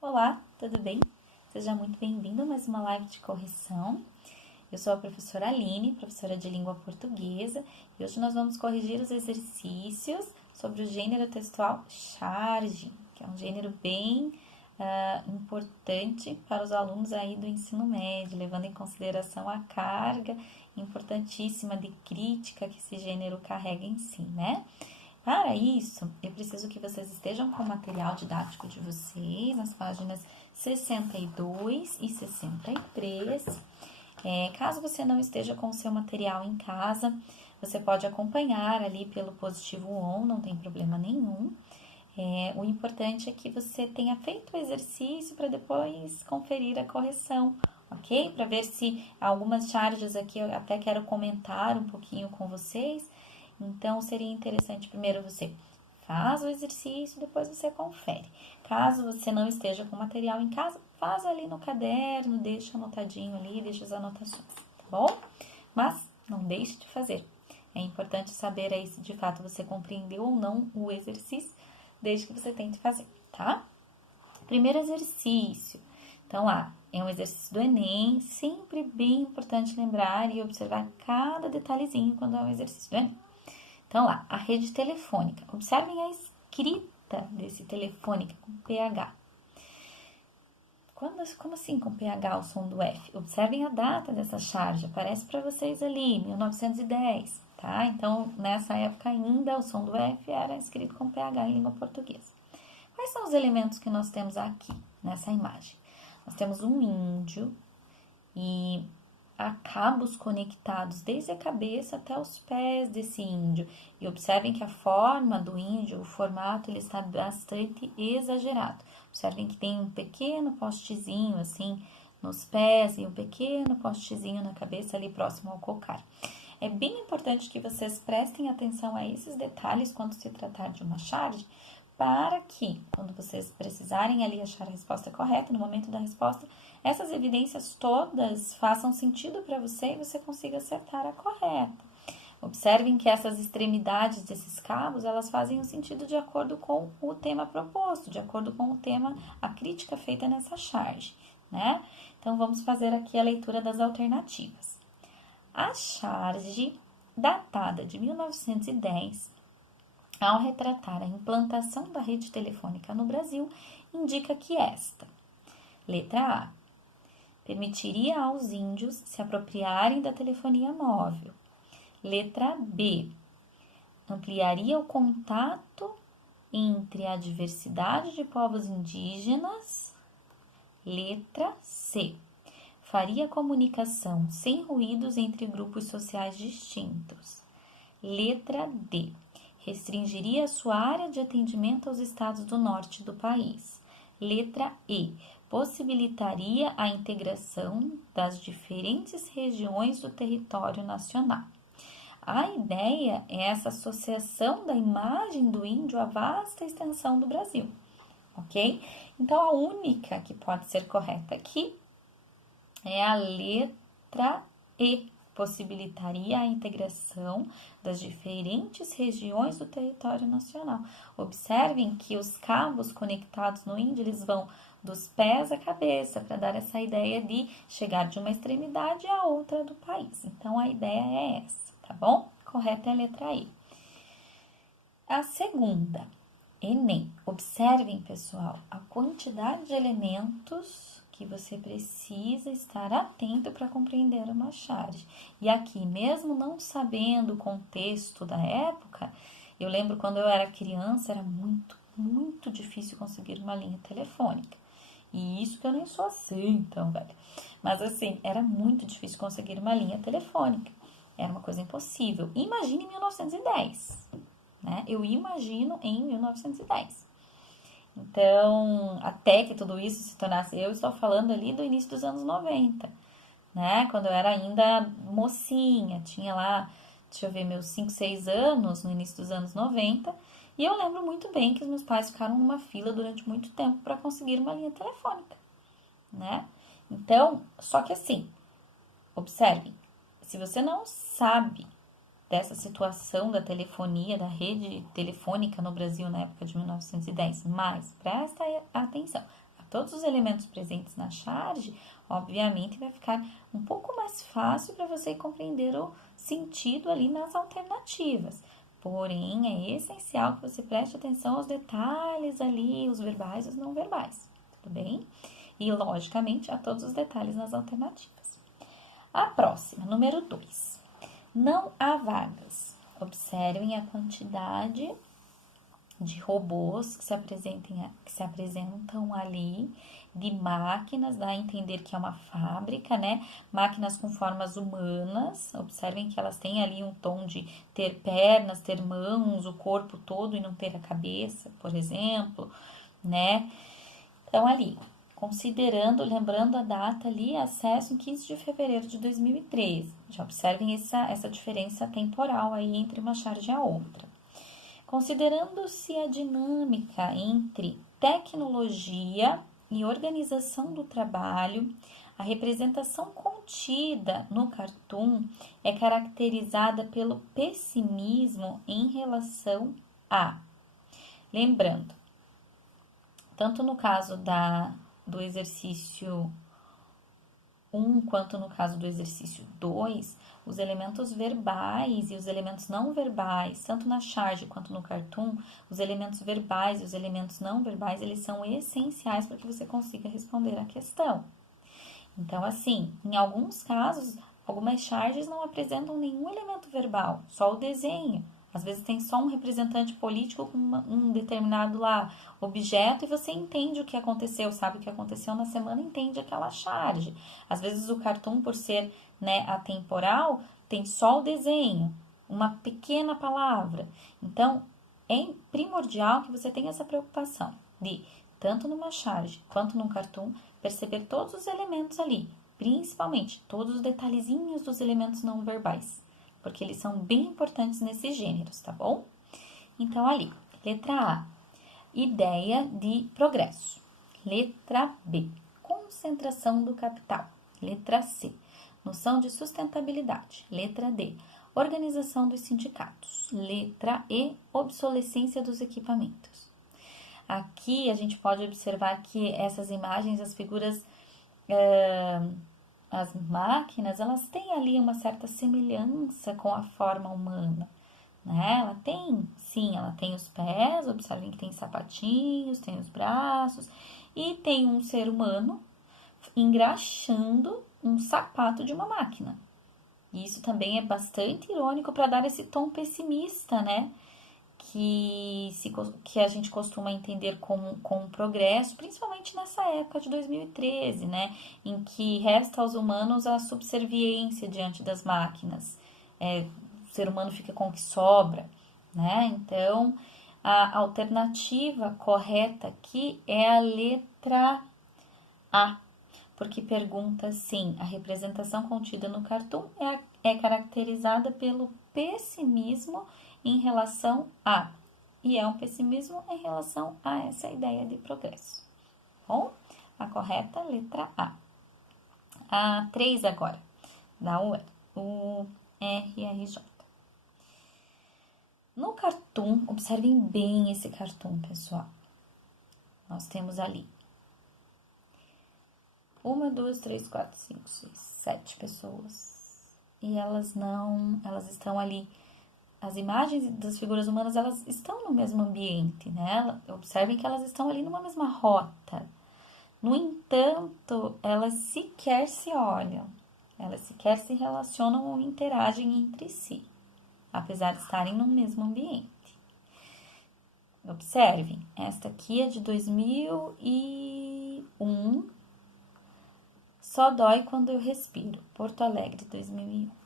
Olá, tudo bem? Seja muito bem-vindo a mais uma live de correção. Eu sou a professora Aline, professora de língua portuguesa, e hoje nós vamos corrigir os exercícios sobre o gênero textual charge, que é um gênero bem importante para os alunos aí do ensino médio, levando em consideração a carga importantíssima de crítica que esse gênero carrega em si, né? Para isso, eu preciso que vocês estejam com o material didático de vocês, nas páginas 62 e 63. Caso você não esteja com o seu material em casa, você pode acompanhar ali pelo positivo on, não tem problema nenhum. O importante é que você tenha feito o exercício para depois conferir a correção, ok? Para ver se algumas charges aqui eu até quero comentar um pouquinho com vocês. Então, seria interessante primeiro você faz o exercício, depois você confere. Caso você não esteja com material em casa, faz ali no caderno, deixa anotadinho ali, deixa as anotações, tá bom? Mas não deixe de fazer. É importante saber aí se de fato você compreendeu ou não o exercício, desde que você tente fazer, tá? Primeiro exercício. Então, lá, é um exercício do Enem, sempre bem importante lembrar e observar cada detalhezinho quando é um exercício do Enem. Então, lá, a rede telefônica. Observem a escrita desse telefônica com PH. Como assim com PH o som do F? Observem a data dessa charge, aparece para vocês ali, 1910, tá? Então, nessa época ainda, o som do F era escrito com PH em língua portuguesa. Quais são os elementos que nós temos aqui, nessa imagem? Nós temos um índio e há cabos conectados desde a cabeça até os pés desse índio. E observem que a forma do índio, o formato, ele está bastante exagerado. Observem que tem um pequeno postezinho assim nos pés e um pequeno postezinho na cabeça ali próximo ao cocar. É bem importante que vocês prestem atenção a esses detalhes quando se tratar de uma charge, para que, quando vocês precisarem ali achar a resposta correta, no momento da resposta, essas evidências todas façam sentido para você e você consiga acertar a correta. Observem que essas extremidades desses cabos, elas fazem o sentido de acordo com o tema proposto, de acordo com o tema, a crítica feita nessa charge, né? Então, vamos fazer aqui a leitura das alternativas. A charge, datada de 1910, ao retratar a implantação da rede telefônica no Brasil, indica que esta, letra A, permitiria aos índios se apropriarem da telefonia móvel. Letra B, ampliaria o contato entre a diversidade de povos indígenas. Letra C, faria a comunicação sem ruídos entre grupos sociais distintos. Letra D, restringiria a sua área de atendimento aos estados do norte do país. Letra E, possibilitaria a integração das diferentes regiões do território nacional. A ideia é essa associação da imagem do índio à vasta extensão do Brasil, ok? Então, a única que pode ser correta aqui é a letra E, possibilitaria a integração das diferentes regiões do território nacional. Observem que os cabos conectados no índio, eles vão dos pés à cabeça, para dar essa ideia de chegar de uma extremidade à outra do país. Então, a ideia é essa, tá bom? Correta é a letra E. A segunda, Enem. Observem, pessoal, a quantidade de elementos que você precisa estar atento para compreender uma charge. E aqui, mesmo não sabendo o contexto da época, eu lembro quando eu era criança, era muito difícil conseguir uma linha telefônica. E isso que eu nem sou assim, então, velho. Mas assim, era muito difícil conseguir uma linha telefônica. Era uma coisa impossível. Imagine em 1910, né? Eu imagino em 1910. Então, até que tudo isso se tornasse, eu estou falando ali do início dos anos 90, né? Quando eu era ainda mocinha, tinha lá, deixa eu ver, meus 5, 6 anos, no início dos anos 90, e eu lembro muito bem que os meus pais ficaram numa fila durante muito tempo para conseguir uma linha telefônica, né? Então, só que assim, observem, se você não sabe dessa situação da telefonia, da rede telefônica no Brasil na época de 1910, mas presta atenção, a todos os elementos presentes na charge, obviamente vai ficar um pouco mais fácil para você compreender o sentido ali nas alternativas. Porém, é essencial que você preste atenção aos detalhes ali, os verbais e os não verbais, tudo bem? E, logicamente, a todos os detalhes nas alternativas. A próxima, número 2. Não há vagas. Observem a quantidade de robôs que se apresentam ali, de máquinas, dá a entender que é uma fábrica, né? Máquinas com formas humanas, observem que elas têm ali um tom de ter pernas, ter mãos, o corpo todo e não ter a cabeça, por exemplo, né? Então, ali, considerando, lembrando a data ali, acesso em 15 de fevereiro de 2013. Já observem essa diferença temporal aí entre uma charge e a outra. Considerando-se a dinâmica entre tecnologia e organização do trabalho, a representação contida no cartoon é caracterizada pelo pessimismo em relação a. Lembrando, tanto no caso do exercício 1 quanto no caso do exercício 2, os elementos verbais e os elementos não verbais, tanto na charge quanto no cartoon, os elementos verbais e os elementos não verbais, eles são essenciais para que você consiga responder a questão. Então, assim, em alguns casos, algumas charges não apresentam nenhum elemento verbal, só o desenho. Às vezes tem só um representante político com um determinado lá objeto e você entende o que aconteceu, sabe o que aconteceu na semana, entende aquela charge. Às vezes o cartoon, por ser, né, atemporal, tem só o desenho, uma pequena palavra. Então, é primordial que você tenha essa preocupação de, tanto numa charge quanto num cartoon, perceber todos os elementos ali, principalmente todos os detalhezinhos dos elementos não verbais, porque eles são bem importantes nesses gêneros, tá bom? Então, ali, letra A, ideia de progresso. Letra B, concentração do capital. Letra C, noção de sustentabilidade. Letra D, organização dos sindicatos. Letra E, obsolescência dos equipamentos. Aqui a gente pode observar que essas imagens, as figuras, as máquinas, elas têm ali uma certa semelhança com a forma humana, né? Ela tem, sim, ela tem os pés, observem que tem sapatinhos, tem os braços e tem um ser humano engraxando um sapato de uma máquina. E isso também é bastante irônico para dar esse tom pessimista, né? Que a gente costuma entender com progresso, principalmente nessa época de 2013, né, em que resta aos humanos a subserviência diante das máquinas. O ser humano fica com o que sobra, né? Então, a alternativa correta aqui é a letra A, porque pergunta sim, a representação contida no cartoon é caracterizada pelo pessimismo em relação a, e é um pessimismo em relação a essa ideia de progresso. Bom, a correta letra A. A 3 agora, da URRJ. No cartoon, observem bem esse cartoon, pessoal. Nós temos ali 1, 2, 3, 4, 5, 6, 7 pessoas. E elas estão ali. As imagens das figuras humanas, elas estão no mesmo ambiente, né? Observem que elas estão ali numa mesma rota. No entanto, elas sequer se olham, elas sequer se relacionam ou interagem entre si, apesar de estarem no mesmo ambiente. Observem, esta aqui é de 2001, Só Dói Quando Eu Respiro, Porto Alegre, 2001.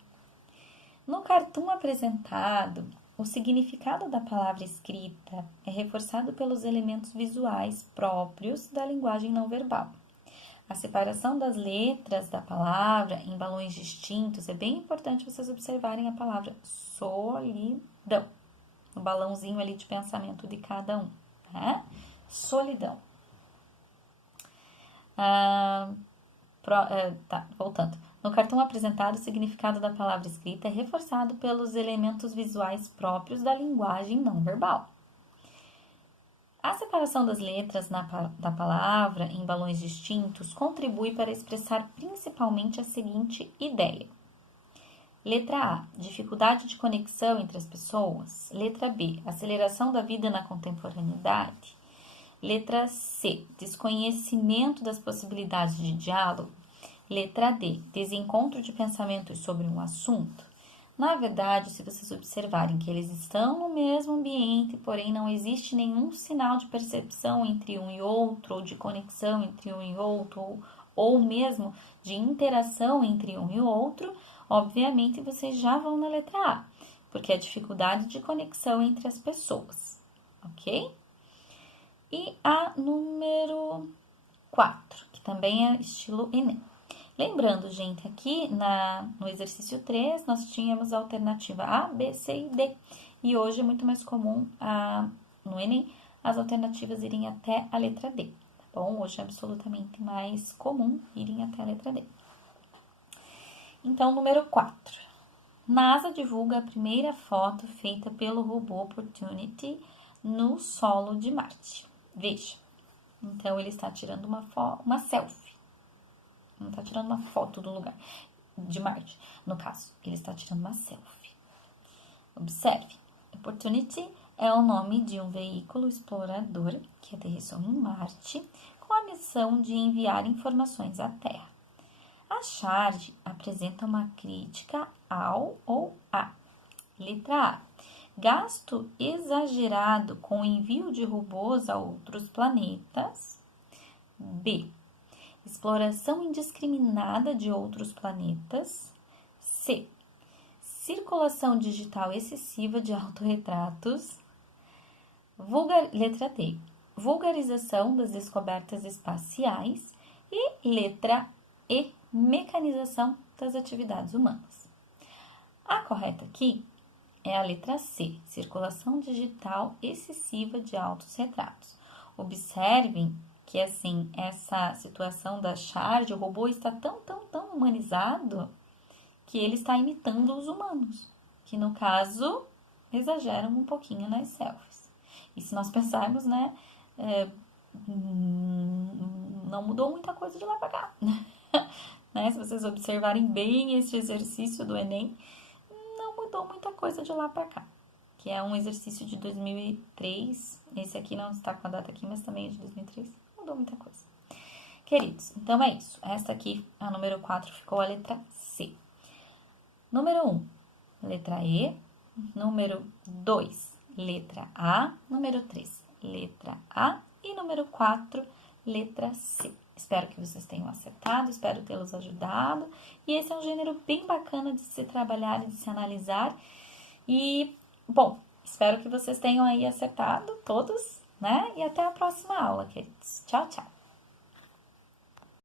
No cartoon apresentado, o significado da palavra escrita é reforçado pelos elementos visuais próprios da linguagem não verbal. A separação das letras da palavra em balões distintos é bem importante vocês observarem a palavra solidão, no balãozinho ali de pensamento de cada um, né? Solidão. Voltando. No cartoon apresentado, o significado da palavra escrita é reforçado pelos elementos visuais próprios da linguagem não verbal. A separação das letras da palavra em balões distintos contribui para expressar principalmente a seguinte ideia. Letra A, dificuldade de conexão entre as pessoas. Letra B, aceleração da vida na contemporaneidade. Letra C, desconhecimento das possibilidades de diálogo. Letra D, desencontro de pensamentos sobre um assunto. Na verdade, se vocês observarem que eles estão no mesmo ambiente, porém não existe nenhum sinal de percepção entre um e outro, ou de conexão entre um e outro, ou mesmo de interação entre um e outro, obviamente vocês já vão na letra A, porque é a dificuldade de conexão entre as pessoas, ok? E a número 4, que também é estilo Enem. Lembrando, gente, aqui no exercício 3, nós tínhamos a alternativa A, B, C e D. E hoje é muito mais comum, no Enem, as alternativas irem até a letra D, tá bom? Hoje é absolutamente mais comum irem até a letra D. Então, número 4. NASA divulga a primeira foto feita pelo robô Opportunity no solo de Marte. Veja, então ele está tirando uma selfie. Não está tirando uma foto do lugar de Marte, no caso, ele está tirando uma selfie. Observe, Opportunity é o nome de um veículo explorador que aterrissou em Marte com a missão de enviar informações à Terra. A charge apresenta uma crítica ao ou a. Letra A. Gasto exagerado com o envio de robôs a outros planetas. B. Exploração indiscriminada de outros planetas. C. Circulação digital excessiva de autorretratos. Letra D. Vulgarização das descobertas espaciais. E letra E. Mecanização das atividades humanas. A correta aqui é a letra C, circulação digital excessiva de autorretratos. Observem que, assim, essa situação da charge, o robô está tão humanizado que ele está imitando os humanos, que, no caso, exageram um pouquinho nas selfies. E se nós pensarmos, né, não mudou muita coisa de lá para cá, né? Se vocês observarem bem esse exercício do Enem, não mudou muita coisa de lá para cá, que é um exercício de 2003, esse aqui não está com a data aqui, mas também é de 2003, não mudou muita coisa. Queridos, então é isso, esta aqui, a número 4, ficou a letra C. Número 1, letra E. Número 2, letra A. Número 3, letra A. E número 4, letra C. Espero que vocês tenham acertado, espero tê-los ajudado. E esse é um gênero bem bacana de se trabalhar e de se analisar. E, bom, espero que vocês tenham aí acertado todos, né? E até a próxima aula, queridos. Tchau, tchau!